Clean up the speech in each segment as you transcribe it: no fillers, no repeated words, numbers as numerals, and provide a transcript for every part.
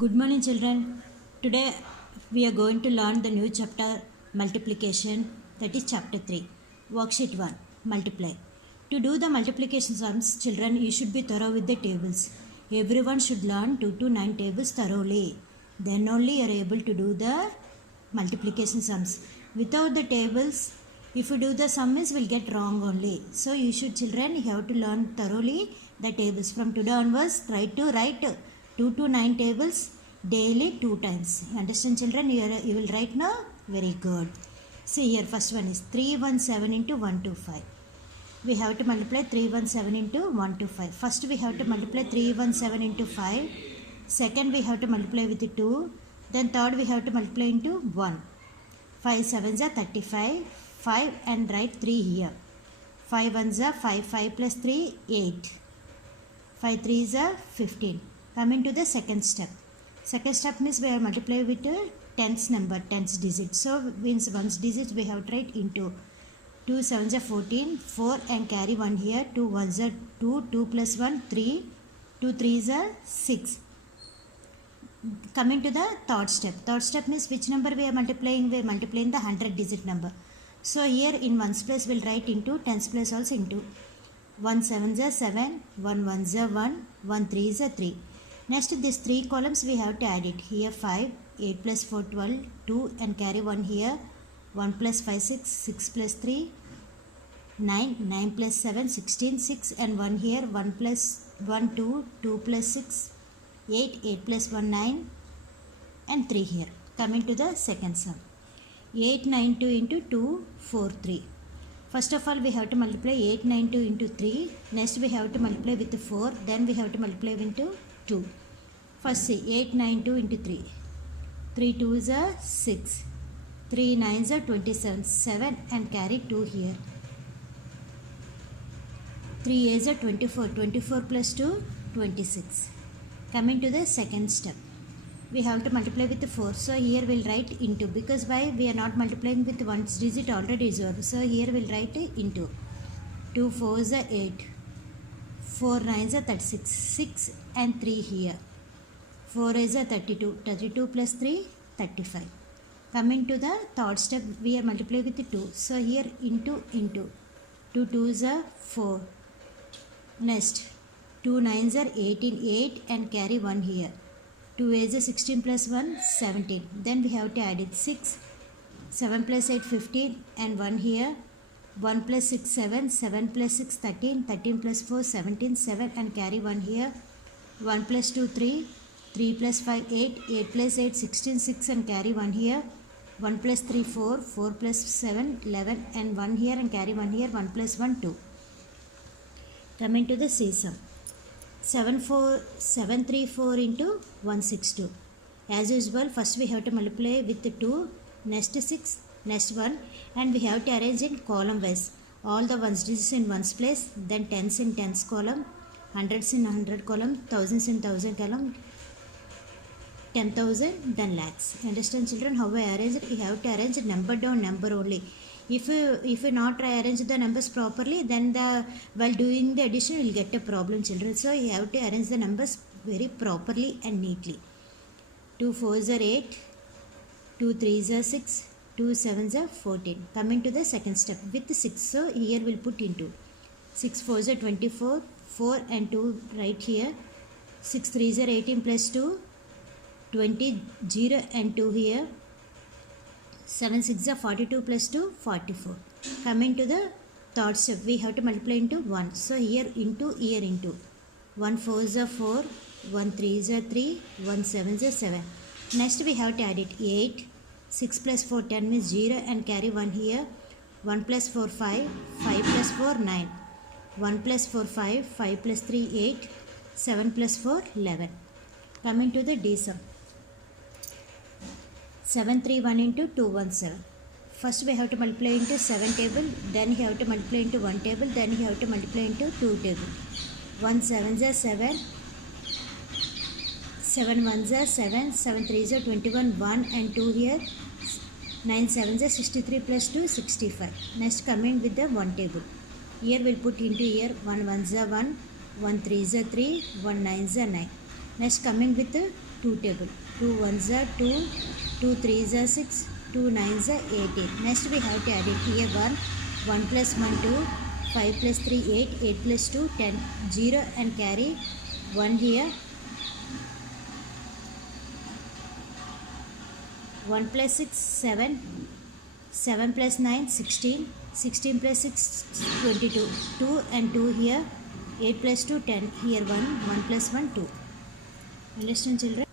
Good morning, children. Today we are going to learn the new chapter multiplication, that is chapter 3, worksheet 1, multiply. To do the multiplication sums, children, you should be thorough with the tables. Everyone should learn 2 to 9 tables thoroughly. Then only you are able to do the multiplication sums. Without the tables, if you do the sums, will get wrong only. So you should, children, you have to learn thoroughly the tables. From today onwards, try to write 2 to 9 tables daily 2 times. You understand, children? You will write now? Very good. See here, first one is 317 into 125. We have to multiply 317 into 125. First we have to multiply 317 into 5. Second we have to multiply with 2. Then third we have to multiply into 1. 5 sevens are 35. 5 and write 3 here. 5 ones are 5. 5 plus 3, 8. 5 threes are 15. Coming to the second step. Second step means we have multiply with a tens number, tens digit. So means ones digit we have to write into. 2 sevens are 14, 4 and carry 1 here. 2 ones are 2, 2 plus 1, 3. 2 threes are 6. Coming to the third step. Third step means which number we are multiplying? We are multiplying the 100 digit number. So here in ones place we will write into, tens place also into. 1 sevens are 7, 1 ones are 1, 1 threes are 3. Next, these 3 columns we have to add it. Here 5, 8 plus 4, 12, 2 and carry 1 here. 1 plus 5, 6, 6 plus 3, 9, 9 plus 7, 16, 6 and 1 here. 1 plus 1, 2, 2 plus 6, 8, 8 plus 1, 9 and 3 here. Coming to the second sum. 892 into 2, 4, 3. First of all, we have to multiply 892 into 3. Next, we have to multiply with 4. Then we have to multiply into 2. First see 892 into 3. 3 2s are 6. 3 9s are 27. 7 and carry 2 here. 3 8s are 24. 24 plus 2, 26. Coming to the second step. We have to multiply with 4. So here we'll write into, because why? We are not multiplying with 1 digit already is over. So here we'll write into. 2 4s are 8. 4 9s are 36. 6 and 3 here. 4 is a 32. 32 plus 3, 35. Coming to the third step, we are multiplying with 2. So here into. 2 2s are 4. Next, 2 9s are 18. 8 and carry 1 here. 2 is a 16 plus 1, 17. Then we have to add it 6. 7 plus 8, 15 and 1 here. 1 plus 6, 7. 7 plus 6, 13. 13 plus 4, 17. 7 and carry 1 here. 1 plus 2, 3. 3 plus 5, 8. 8 plus 8, 16. 6 and carry 1 here. 1 plus 3, 4. 4 plus 7, 11 and 1 here and carry 1 here. 1 plus 1, 2. Coming to the C sum. 734 into 162. As usual, first we have to multiply with 2, next 6, next 1 and we have to arrange in column wise. All the ones digits in ones place, then tens in tens column, hundreds in 100 column, thousands in 1000 column, 10,000, then lakhs. Understand, children, how I arrange it? You have to arrange number down number only. If you not arrange the numbers properly, then while doing the addition you will get a problem, children. So you have to arrange the numbers very properly and neatly. 2 4s are 8, 2 3s are 6, 2 7s are 14. Coming to the second step with 6. So here we'll put into 6 4s are 24, 4 and 2 right here. 6 3s are 18 plus 2, 20, 0 and 2 here. 7 6 are 42 plus 2, 44. Coming to the third step, we have to multiply into 1. So here into, here into. 1 4s are 4, 1 3s are 3, 1 7s are 7. Next we have to add it 8. 6 plus 4, 10 means 0 and carry 1 here. 1 plus 4, 5. 5 plus 4, 9. 1 plus 4, 5. 5 plus 3, 8. 7 plus 4, 11. Coming to the D sum. 731 into 217. First we have to multiply into 7 table, then you have to multiply into 1 table, then you have to multiply into 2 table. 1 7s are 7, 7 1s are 7, 7 3s are 21, 1 and 2 here. 9 7s are 63 plus 2, 65. Next coming with the 1 table. Here we'll put into here 1 1s are 1, 1 3s are 3, 1 9s are 9. Next coming with 2 2 table. 2 1s are 2, 2 3s are 6, 2 9s are 18. Next we have to add it here 1, 1 plus 1 2, 5 plus 3 8, 8 plus 2 10, 0 and carry 1 here. 1 plus 6 7, 7 plus 9 16, 16 plus 6 22, 2 and 2 here, 8 plus 2 10, here 1, 1 plus 1 2. Understand children?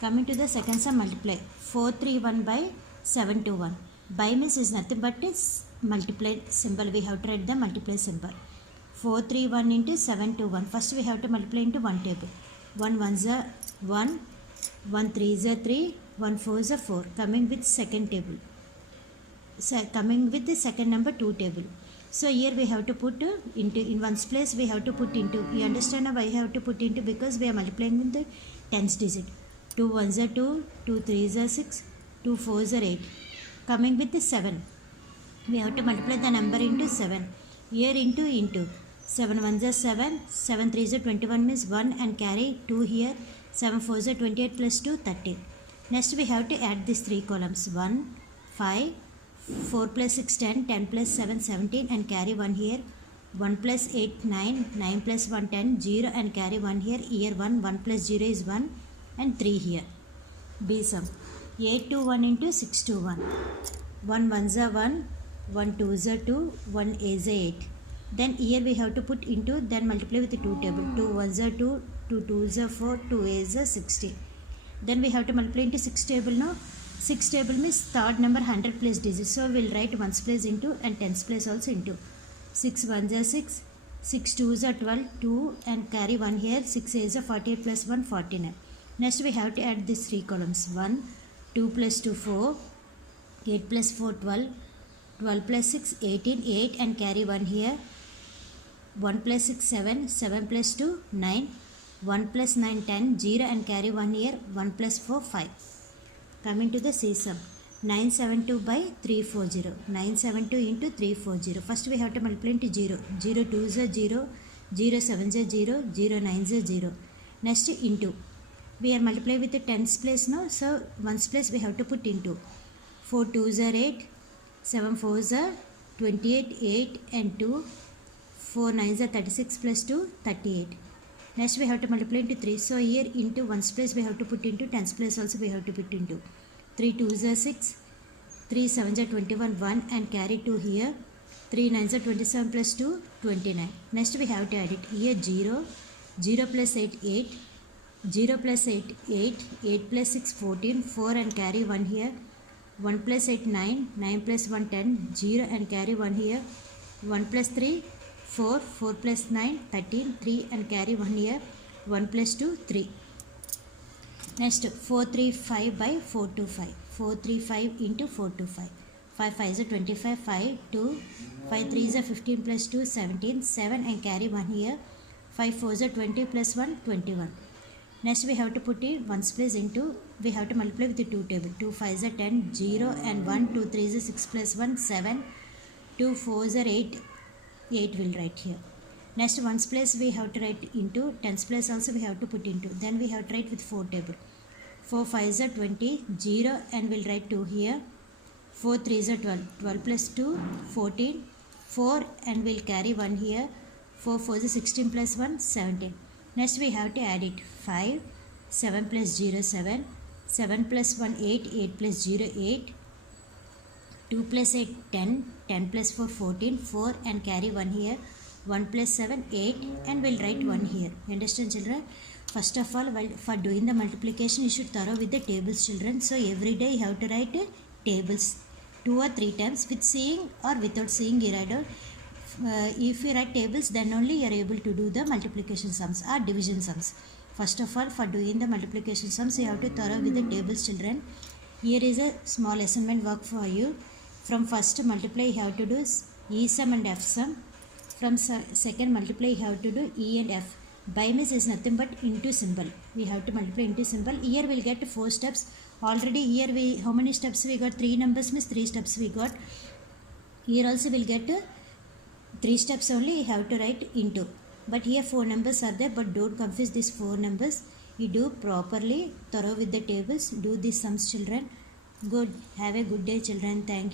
Coming to the second sum, multiply 4 3 1 by 7 2 1. By means is nothing but is multiply symbol. We have to write the multiply symbol. 4 3 1 into 7 2 1. First we have to multiply into one table. 1 1s are 1, 1 3s are 3, 1 4s are 4. Coming with second table. Coming with the second number 2 table. So here we have to put into, in one's place we have to put into. You understand why I have to put into? Because we are multiplying with the tens digit. 2 1s are 2, 2 3s are 6, 2 4s are 8. Coming with the 7. We have to multiply the number into 7. Here into. 7 1s are 7, 7 3s are 21 means 1 and carry 2 here. 7 4s are 28 plus 2 30. Next we have to add these 3 columns. 1, 5, 4 plus 6 10, 10 plus 7 17 and carry 1 here. 1 plus 8 9, 9 plus 1 10, 0 and carry 1 here. Here 1, 1 plus 0 is 1 and 3 here. B sum 8 to 1 into 6 to 1. 1 1s are 1, 1 2s are 2, 1 is 8. Then here we have to put into, then multiply with the 2 table. 2 1s are 2, 2 2s are 4, 2 is 60. Then we have to multiply into 6 table now. 6 table means third number 100 place digits. So we will write ones place into and tens place also into. 6 1s are 6, 6 2s are 12, 2 and carry 1 here. 6 is 48 plus 1 49. Next we have to add these 3 columns. 1, 2 plus 2 4, 8 plus 4 12, 12 plus 6 18, 8 and carry 1 here. 1 plus 6 7, 7 plus 2 9, 1 plus 9 10, 0 and carry 1 here. 1 plus 4 5. Coming to the C sum, 972 by 340. 972 into 340. First we have to multiply into 0. 0 2s are 0, 0 7s are 0, 0 9s are 0. Next into. We are multiplying with the tens place now. So ones place we have to put into. 4 2s are 8, 7 4s are 28, 8 and 2. 4 9s are 36 plus 2, 38. Next we have to multiply into 3. So here into ones place we have to put into, tens place also we have to put into. 3 2s are 6, 3 7s are 21, 1 and carry 2 here. 3 9s are 27 plus 2, 29. Next we have to add it. Here 0, 0 plus 8, 8, 0 plus 8, 8, 8 plus 6, 14, 4 and carry 1 here. 1 plus 8, 9, 9 plus 1, 10, 0 and carry 1 here. 1 plus 3, 4, 4 plus 9, 13, 3 and carry 1 here. 1 plus 2, 3. Next 4 3 5 by 4 2 5. 4 3 5 into 4 2 5. 5 5 is a 25, 5 2, 5 3 is a 15 plus 2, 17, 7 and carry 1 here. 5 4 is a 20 plus 1, 21. Next we have to put in ones place into, we have to multiply with the 2 table. 2 5 is a 10, 0 and 1, 2 3 is a 6 plus 1, 7, 2 4 is a 8, 8 will write here. Next ones place we have to write into, tens place also we have to put into. Then we have to write with 4 table. 4 5 is a 20, 0 and we'll write 2 here. 4 3 is a 12, 12 plus 2, 14, 4 and we'll carry 1 here. 4 4 is a 16 plus 1, 17. Next we have to add it. 5, 7 plus 0, 7, 7 plus 1, 8, 8 plus 0, 8, 2 plus 8, 10, 10 plus 4, 14, 4 and carry 1 here. 1 plus 7, 8 and we'll write 1 here. You understand children? First of all, for doing the multiplication, you should thorough with the tables children. So every day you have to write tables 2 or 3 times with seeing or without seeing you write out. If you write tables, then only you are able to do the multiplication sums or division sums. First of all, for doing the multiplication sums, you have to thorough with the tables children. Here is a small assignment work for you. From first multiply you have to do E sum and F sum. From second multiply you have to do E and F. By means is nothing but into symbol. We have to multiply into symbol. Here we'll get 4 steps. Already here we, how many steps we got? 3 numbers means 3 steps we got. Here also we'll get 3 steps only. You have to write into. but here 4 numbers are there, but don't confuse these 4 numbers. You do properly, thorough with the tables. Do these sums, children. Good. Have a good day, children. Thank you.